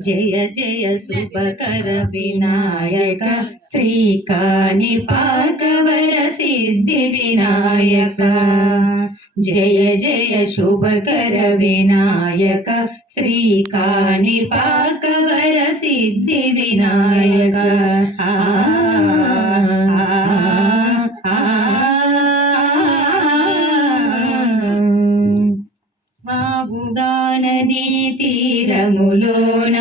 జయ జయ శుభకర వినాయక శ్రీకాణిపాకవర సిద్ధి వినాయక జయ జయ శుభకర వినాయక శ్రీకాణిపాకవర సిద్ధి వినాయక నదీ తీరములోన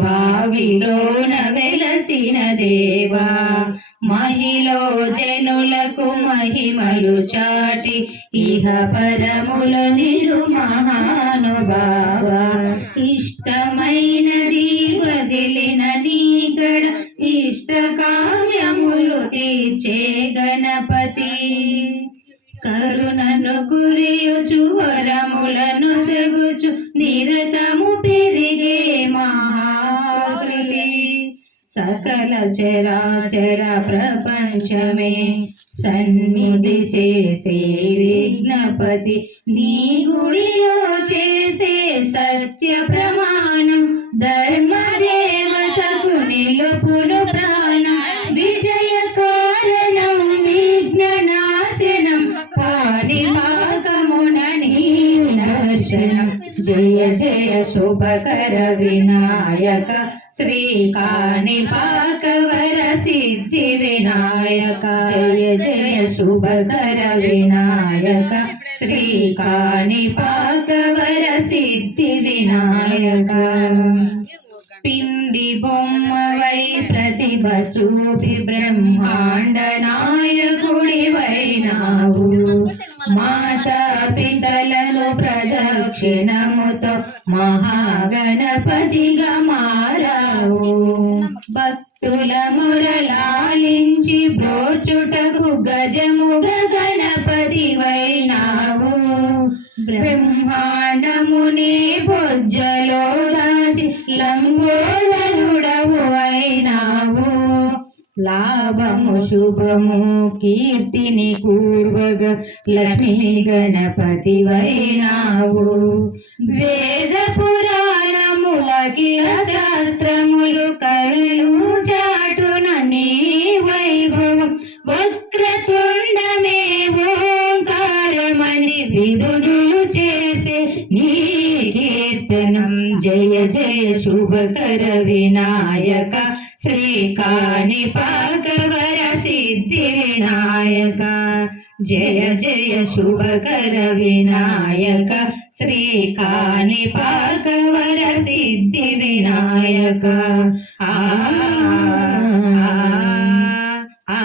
బావిలోన వెలసిన దేవా మహిలో జనులకు మహిమలు చాటి ఇహ పరముల నిలు మహానుభావ ఇష్టమైనది వదిలిన నీగడ ఇష్ట కావ్యములు తీర్చే గణపతి కరుణను గురియుచు వరములను సెగుచు నిరతము పెరిగే మహాకృతి సకల చరాచర ప్రపంచమే సన్నిధి చేసే విఘ్నపతి నీ గుడిలో చేసే సత్య ప్రమాణం ధర్మదేవతకు నిలుపును ప్రాణం విజయ కారణం విఘ్ననాశనం పాణిపాకమున నీ దర్శనం జయ జయ శుభకర వినాయక శ్రీకాణిపాకవర సిద్ధి వినాయక జయ జయ శుభకర వినాయక శ్రీకాణిపాకవర సిద్ధి వినాయక పిండి బొమ్మవై ప్రతిభ చూపి బ్రహ్మాండ నాయకుడివైనావు మాతా పితలను ప్రదక్షిణముతో మహాగణపతిగా మారావు భక్తుల మురళాలించి బ్రోచుటకు గజముగ గణపతివైనావు బ్రహ్మాండముని బొజ్జలో రాజి లంబోదరుడవు అయినావు లాభము శుభము కీర్తిని కూర్వగ లక్ష్మీ గణపతి వైనావు వేద పురాణముల కిల శాస్త్రములు కళ్ళు చాటున నీ వైభవం వక్రతుండమే ఓంకారమని విధులు చేసే నీ కీర్తనం జయ జయ శుభకర వినాయక శ్రీకాణిపాకవర సిద్ధి వినాయక జయ జయ శుభకర వినాయక శ్రీకాణిపాకవర సిద్ధి వినాయక ఆ ఆ